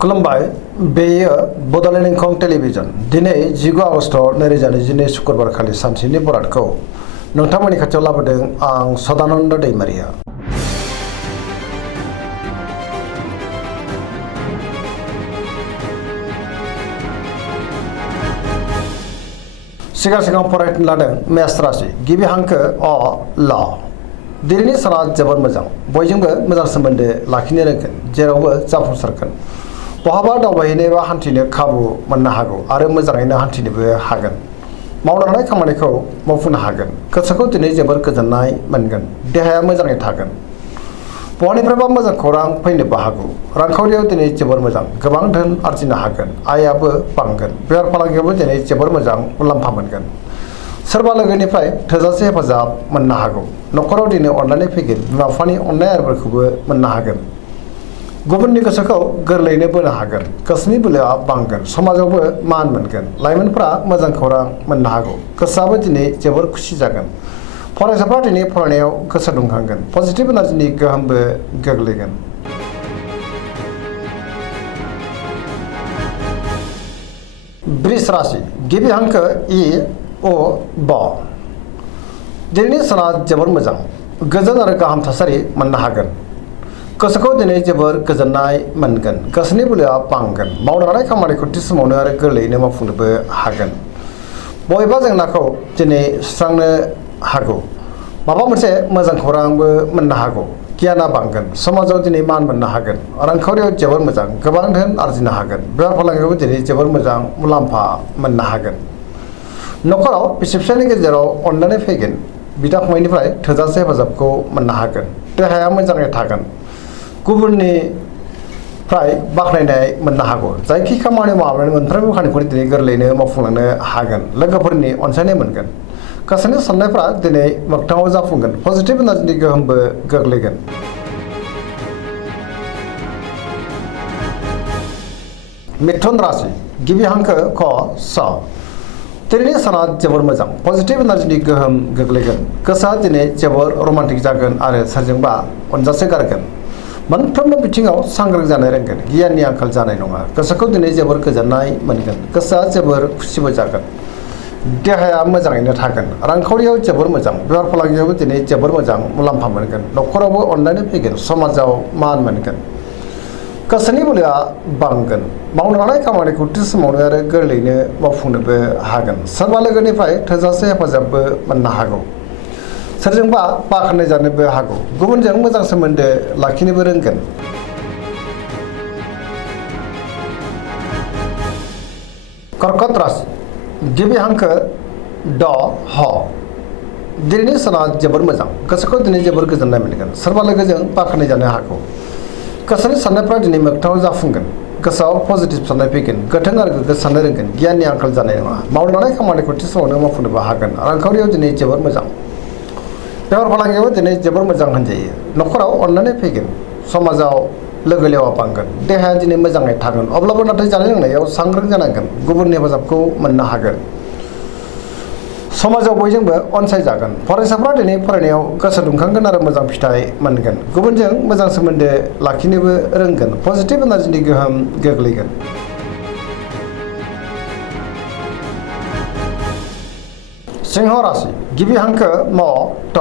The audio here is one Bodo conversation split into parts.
खुलुमबाय बेयो बड'लेण्ड इंखं टेलिभिजन दिनै 19 आगस्ट 2022 शुक्रबार खालि सानसेनि बरादखौ नोंथांमोननि खाथियाव लाबोदों आं सदानन्द दैमारिया। सिगां फरायनो लादों मेष राशि गिबि हांखो अ ल दिनैनि साना जोबोर मोजां बयजोंबो मोजां सोमोन्दो लाखिनो रोंगोन जेरावबो जाफुंसारगोन बहाबा दावबायहैनो एबा हान्थिनो खाबु मोननो हागौ आरो मोजाङैनो हान्थिनोबो हागोन मावनो लानाय खामानिखौ मावफुंनो हागोन गोसोखौ दिनै जोबोर गोजोननाय मोनगोन देहाया मोजाङै थागोन बहानिफ्रायबा मोजां खौरां फैनोबो हागौ रांखावरियाव दिनै जोबोर मोजां गोबां धोन आरजिनो हागोन आयाबो बांगोन बेफार फालांगियावबो दिनै जोबोर मोजां मुलाम्फा मोनगोन सोरबा लोगोनिफ्राय थोजासे हेफाजाब मोननो हागौ न'खराव दिनै अननानै फैगोन बिमा बिफानि अननाय आरो बोरखौबो मोननो हागोन गुबुननि गोसोखौ गोरलैयैनो बोनो हागोन गोसोनि बोलोआ बांगोन समाजावबो मान मोनगोन लाइमोनफोरा मोजां खौरां मोननो हागौ गोसोआबो दिनै जोबोर खुसि जागोन फरायसाफ्रा दिनै फरायनायाव गोसो दुंखांगोन पजिटिभ एनार्जिनि गोहोमबो गोग्लैगोन। वृष राशि गिबि हांखो इ अ ब दिनैनि साना जोबोर मोजां गोजोन आरो गाहाम थासारि मोननो हागोन गोसोखौ दिनै जोबोर गोजोननाय मोनगोन गोसोनि बोलोआ बांगोन मावनो लानाय खामानिखौ थि समावनो आरो गोरलैयैनो मावफुंनोबो हागोन बबेबा जेंनाखौ दिनै सुस्रांनो हागौ माबा मोनसे मोजां खौरांबो मोननो हागौ गियाना बांगोन समाजाव दिनै मान मोननो हागोन रांखावरियाव जोबोर मोजां गोबां धोन आरजिनो हागोन बेफार फालांगियावबो दिनै जोबोर मोजां मुलाम्फा मोननो हागोन न'खराव बिसि फिसायनि गेजेराव अननानै फैगोन बिदा फंबायनिफ्राय थोजासे हेफाजाबखौ मोननो हागोन देहाया मोजाङै थागोन गुबुननिफ्राय बाख्नायनाय मोननो हागौ जायखि खामानि मावनानै मोनफ्रोमबो खामानिखौ दिनै गोरलैयैनो मावफुंलांनो हागोन लोगोफोरनि अनसायनाय मोनगोन गोसोनि साननायफ्रा दिनै मोगथाङाव जाफुंगोन पजिटिभ एनार्जिनि गोहोमबो गोग्लैगोन। मिथुन राशि गिबि हांखो क स दिनैनि साना जोबोर मोजां पजिटिभ एनार्जिनि गोहोम गोग्लैगोन गोसोआ दिनै जोबोर रमान्टिक जागोन आरो सोरजोंबा अनजासे गारगोन मोनफ्रोमबो बिथिङाव सांग्रां जानो रोंगोन गियाननि आंखाल जानाय नङा गोसोखौ दिनै जोबोर गोजोननाय मोनगोन गोसोआ जोबोर खुसिबो जागोन देहाया मोजाङैनो थागोन रांखावरियाव जोबोर मोजां बेफार फालांगियावबो दिनै जोबोर मोजां मुलाम्फा मोनगोन न'खरावबो अननानै फैगोन समाजाव मान मोनगोन गोसोनि बोलोआ बांगोन मावनो लानाय खामानिखौ थि समावनो आरो गोरलैयैनो मावफुंनोबो हागोन सोरबा लोगोनिफ्राय थोजासे हेफाजाबबो मोननो हागौ सोरजोंबा बाख्नाय जानोबो हागौ गुबुनजों मोजां सोमोन्दो लाखिनोबो रोंगोन। कर्कट राशि गिबि हांखो ड ह दिनैनि साना जोबोर मोजां गोसोखौ दिनै जोबोर गोजोननाय मोनगोन सोरबा लोगोजों बाख्नाय जानो हागौ गोसोनि साननायफ्रा दिनै मोगथाङाव जाफुंगोन गोसोआव पजिटिभ साननाय फैगोन गोथों आरो गोग्गो साननो रोंगोन गियाननि आंखाल जानाय नङा मावनो लानाय खामानिखौ थि समावनो मावफुंनोबो हागोन रांखावरियाव दिनै जोबोर मोजां बेफार फालांगियावबो दिनै जोबोर मोजां होनजायो न'खराव अननानै फैगोन समाजाव लोगो लेवा बांगोन देहाया दिनै मोजाङै थागोन अब्लाबो नाथाय जानाय लोंनायाव सांग्रां जानांगोन गुबुननि हेफाजाबखौ मोननो हागोन समाजाव बयजोंबो अनसायजागोन फरायसाफ्रा दिनै फरायनायाव गोसो दुंखांगोन आरो मोजां फिथाइ मोनगोन गुबुनजों मोजां सोमोन्दो लाखिनोबो रोंगोन पजिटिभ एनार्जिनि गोहोम गोग्लैगोन। सिंह राशि गिबि हांखो म ट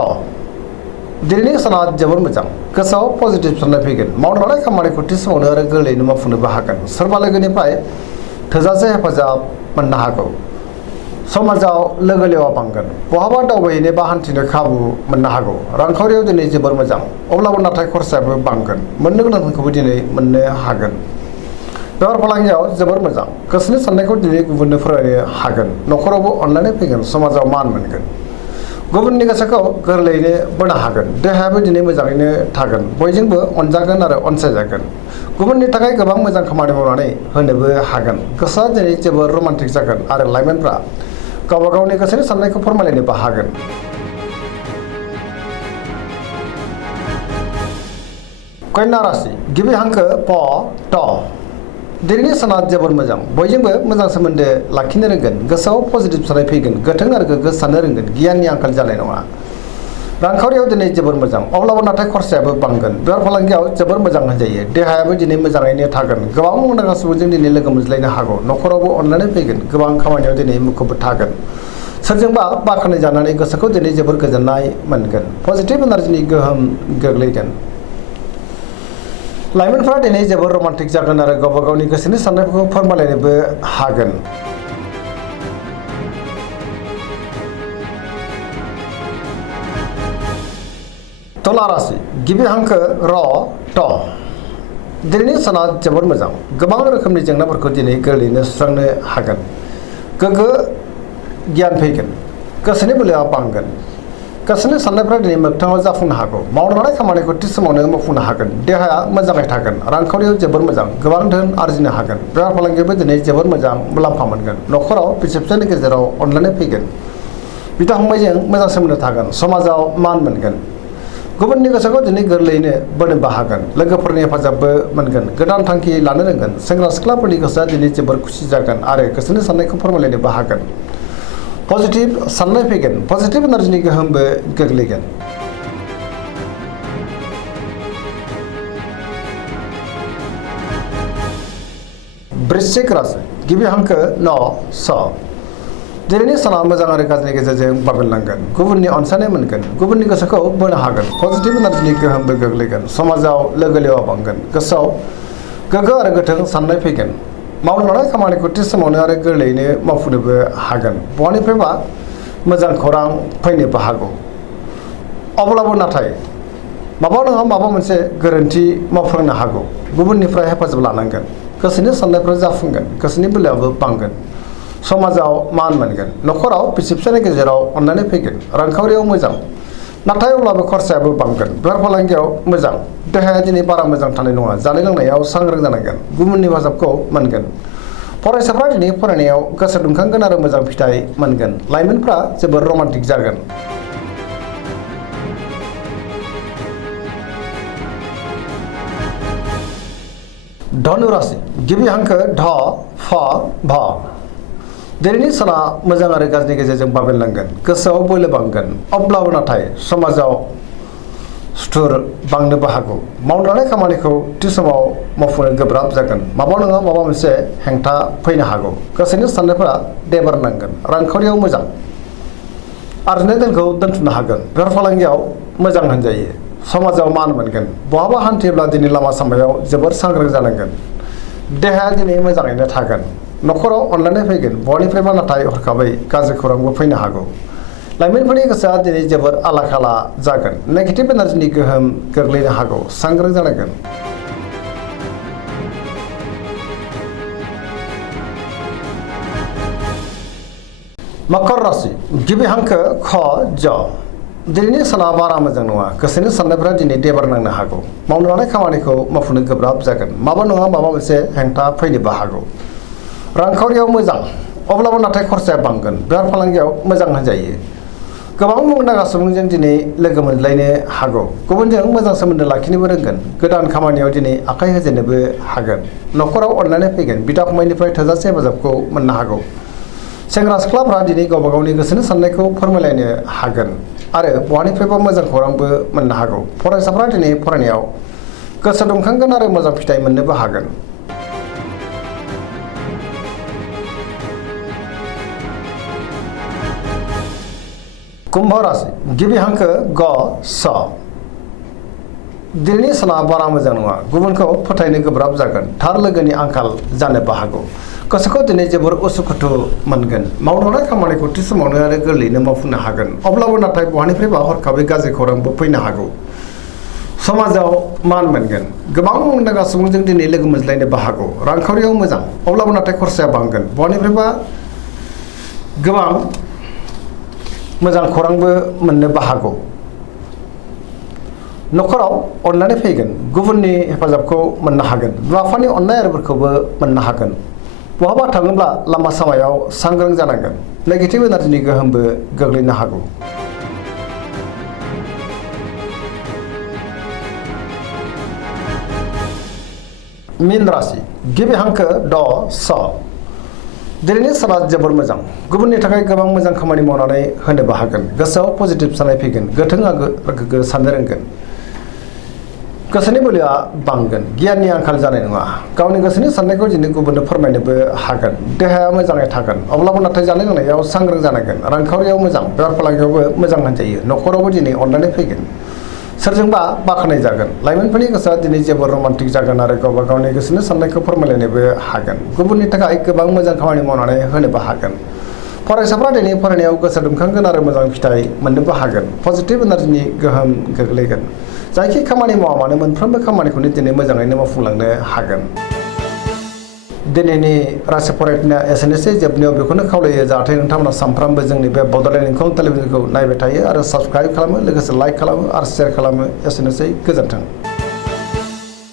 दिनैनि साना जोबोर मोजां गोसोआव पजिटिभ साननाय फैगोन मावनो लानाय खामानिखौ थि समावनो आरो गोरलैयैनो मावफुंनोबो हागोन सोरबा लोगोनिफ्राय थोजासे हेफाजाब मोननो हागौ समाजाव लोगो लेवा बांगोन बहाबा दावबायहैनो बा हान्थिनो खाबु मोननो हागौ रांखावरियाव दिनै जोबोर मोजां अब्लाबो नाथाय खरसायाबो बांगोन मोननो गोनांखौबो दिनै मोननो हागोन बेफार फालांगियाव जोबोर मोजां गोसोनि साननायखौ दिनै गुबुननो फोरमायनो हागोन न'खरावबो अननानै फैगोन समाजाव मान मोनगोन गुबुननि गोसोखौ गोरलैयैनो बोनो हागोन देहायाबो दिनै मोजाङैनो थागोन बयजोंबो अनजागोन आरो अनसायजागोन गुबुननि थाखाय गोबां मोजां खामानि मावनानै होनोबो हागोन गोसोआ दिनै जोबोर रमान्टिक जागोन आरो लाइमोनफ्रा गावबा गावनि गोसोनि साननायखौ फोरमायलायनोबो हागोन। कन्या राशि गिबि हांखो प ट दिनैनि साना जोबोर मोजां बयजोंबो मोजां सोमोन्दो लाखिनो रोंगोन गोसोआव पजिटिभ साननाय फैगोन गोथों आरो गोग्गो साननो रोंगोन गियाननि आंखाल जानाय नङा रांखावरियाव दिनै जोबोर मोजां अब्लाबो नाथाय खरसायाबो बांगोन बेफार फालांगियाव जोबोर मोजां होनजायो देहायाबो दिनै मोजाङैनो थागोन गोबां मुंदांखा सुबुंजों दिनै लोगो मोनज्लायनो हागौ न'खरावबो अननानै फैगोन गोबां खामानियाव दिनै मुखुब थागोन सोरजोंबा बाख्नाय जानानै गोसोखौ दिनै जोबोर गोजोननाय मोनगोन पजिटिभ एनार्जिनि गोहोम गोग्लैगोन लाइमोनफोरा दिनै जोबोर रमान्टिक जागोन आरो गावबा गावनि गोसोनि साननायफोरखौ फोरमायलायनोबो हागोन तुला राशि गिबि हांखो र ट दिनैनि साना जोबोर मोजां गोबां रोखोमनि जेंनाफोरखौ दिनै गोरलैयैनो सुस्रांनो हागोन गोग्गो गियान फैगोन गोसोनि बोलोआ बांगोन गोसोनि साननायफ्रा दिनै मोगथाङाव जाफुंनो हागौ मावनो लानाय खामानिखौ थि समावनो मावफुंनो हागोन देहाया मोजाङै थागोन रांखावरियाव जोबोर मोजां गोबां धोन आरजिनो हागोन बेफार फालांगियावबो दिनै जोबोर मोजां मुलाम्फा मोनगोन न'खराव बिसि फिसायनि गेजेराव अनलायनाय फैगोन बिदा फंबायजों मोजां सोमोन्दो थागोन समाजाव मान मोनगोन गुबुननि गोसोखौ दिनै गोरलैयैनो बोनोबो हागोन लोगोफोरनि हेफाजाबबो मोनगोन गोदान थांखि लानो रोंगोन सेंग्रा सिख्लाफोरनि गोसोआ दिनै जोबोर खुसि जागोन आरो गोसोनि साननायखौ फोरमायलायनोबो हागोन पजिटिभ साननाय फैगोन पजिटिभ एनार्जिनि गोहोमबो गोग्लैगोन वृश्चिक राशि गिबि हांखो न स दिनैनि साना मोजां आरो गाज्रिनि गेजेरजों बाबेनलांगोन गुबुननि अनसायनाय मोनगोन गुबुननि गोसोखौ बोनो हागोन पजिटिभ एनार्जिनि गोहोमबो गोग्लैगोन समाजाव लोगो लेवा बांगोन गोसोआव गोग्गो आरो गोथों साननाय फैगोन मावनो लानाय खामानिखौ थि समावनो आरो गोरलैयैनो मावफुंनोबो हागोन बहानिफ्रायबा मोजां खौरां फैनोबो हागौ अब्लाबो नाथाय माबा नङा माबा मोनसे गोरोन्थि मावफ्लांनो हागौ गुबुननिफ्राय हेफाजाब लानांगोन गोसोनि साननायफ्रा जाफुंगोन गोसोनि बोलोआबो बांगोन समाजाव मान मोनगोन न'खराव बिसि फिसायनि गेजेराव अननानै फैगोन रांखावरियाव मोजां नाथाय अब्लाबो खरसायाबो बांगोन बेफार फालांगियाव मोजां देहाया दिनै बारा मोजां थानाय नङा जानाय लोंनायाव सांग्रां जानांगोन गुबुननि हेफाजाबखौ मोनगोन फरायसाफ्रा दिनै फरायनायाव गोसो दुंखांगोन आरो मोजां फिथाइ मोनगोन लाइमोनफ्रा जोबोर रमान्टिक जागोन धनु राशि गिबि हांखो ध फ भ दिनैनि साना मोजां आरो गाज्रिनि गेजेरजों बाबेनलांगोन गोसोआव बोलो बांगोन अब्लाबो नाथाय समाजाव सुथुर बांनोबो हागौ मावनो लानाय खामानिखौ थि समाव मावफुंनो गोब्राब जागोन माबा नङा माबा मोनसे हेंथा फैनो हागौ गोसोनि साननायफोरा देबार नांगोन रांखावरियाव मोजां आरजिनाय धोनखौ दोनथुमनो हागोन बेफार फालांगियाव मोजां होनजायो समाजाव मान मोनगोन बहाबा हान्थियोब्ला दिनै लामा सामायाव जोबोर सांग्रां जानांगोन देहाया दिनै मोजाङैनो थागोन न'खराव अनलायनाय फैगोन बहानिफ्रायबा नाथाय हरखाबै गाज्रि खौरांबो फैनो हागौ लाइमोनफोरनि गोसोआ दिनै जोबोर आला खाला जागोन नेगेटिभ एनार्जिनि गोहोम गोग्लैनो हागौ सांग्रां जानांगोन मकर राशि गिबि हांखो ख ज दिनैनि साना बारा मोजां नङा गोसोनि साननायफ्रा दिनै देबार नांनो हागौ मावनो लानाय खामानिखौ मावफुंनो गोब्राब जागोन माबा नङा माबा मोनसे हेंथा फैनोबो हागौ रांखावरियाव मोजां अब्लाबो नाथाय खरसाया बांगोन बेफार फालांगियाव मोजां होनजायो गोबां मुंदांखा सुबुंजों दिनै लोगो मोनलायनो हागौ गुबुनजों मोजां सोमोन्दो लाखिनोबो रोंगोन गोदान खामानियाव दिनै आखाइ होजेननोबो हागोन न'खराव अनलायनाय फैगोन बिदा फंबायनिफ्राय थोजासे हेफाजाबखौ मोननो हागौ सेंग्रा सिख्लाफ्रा दिनै गावबा गावनि गोसोनि साननायखौ फोरमायलायनो हागोन आरो बहानिफ्रायबा मोजां खौरांबो मोननो हागौ फरायसाफ्रा दिनै फरायनायाव गोसो दुंखांगोन आरो मोजां फिथाइ मोननोबो हागोन कुम्भ राशि गिबि हांखो ग स दिनैनि साना बारा मोजां नङा गुबुनखौ फोथायनो गोब्राब जागोन थार लोगोनि आंखाल जानोबो हागौ गोसोखौ दिनै जोबोर उसुखुथु मोनगोन मावनो लानाय खामानिखौ थि समावनो आरो गोरलैयैनो मावफुंनो हागोन अब्लाबो नाथाय बहानिफ्रायबा हरखाबै गाज्रि खौरांबो फैनो हागौ समाजाव मान मोनगोन गोबां मुंदांखा सुबुंजों दिनै लोगो मोनज्लायनोबो हागौ रांखावरियाव मोजां अब्लाबो नाथाय खरसाया बांगोन बहानिफ्रायबा गोबां मोजां खौरांबो मोननोबो हागौ न'खराव अनलायनाय फैगोन गुबुननि हेफाजाबखौ मोननो हागोन बिमा बिफानि अननाय आरिफोरखौबो मोननो हागोन बहाबा थाङोब्ला लामा सामायाव सांग्रां जानांगोन नेगेटिभ एनार्जिनि गोहोमबो गोग्लैनो हागौ मीन राशि गिबि हांखो ड स दिनैनि साना जोबोर मोजां गुबुननि थाखाय गोबां मोजां खामानि मावनानै होनोबो हागोन गोसोआव पजिटिभ साननाय फैगोन गोथों गोग्गो साननो रोंगोन गोसोनि बोलोआ बांगोन गियाननि आंखाल जानाय नङा गावनि गोसोनि साननायखौ दिनै गुबुननो फोरमायनोबो हागोन देहाया मोजाङै थागोन अब्लाबो नाथाय जानाय लोंनायाव सांग्रां जानांगोन रांखावरियाव मोजां बेफार फालांगियावबो मोजां होनजायो न'खरावबो दिनै अननानै फैगोन सोरजोंबा बाख्नाय जागोन लाइमोनफोरनि गोसोआ दिनै जोबोर रमान्टिक जागोन आरो गावबा गावनि गोसोनि साननायखौ फोरमायलायनोबो हागोन गुबुननि थाखाय गोबां मोजां खामानि मावनानै होनोबो हागोन फरायसाफ्रा दिनै फरायनायाव गोसो दुंखांगोन आरो मोजां फिथाइ मोननोबो हागोन पजिटिभ एनार्जिनि गोहोम गोग्लैगोन जायखि खामानि मावा मानो मोनफ्रोमबो खामानिखौनो दिनै मोजाङैनो मावफुंलांनो हागोन दिनैनि राशि फरायनाया एसेनोसै जोबनायाव बेखौनो खावलायो जाहाथे नोंथांमोना सानफ्रामबो जोंनि बे बड'लेण्ड इंखं टेलिभिजनखौ नायबाय थायो आरो साबस्क्राइब खालामो लोगोसे लाइक खालामो आरो शेयार खालामो एसेनोसै गोजोन्थों।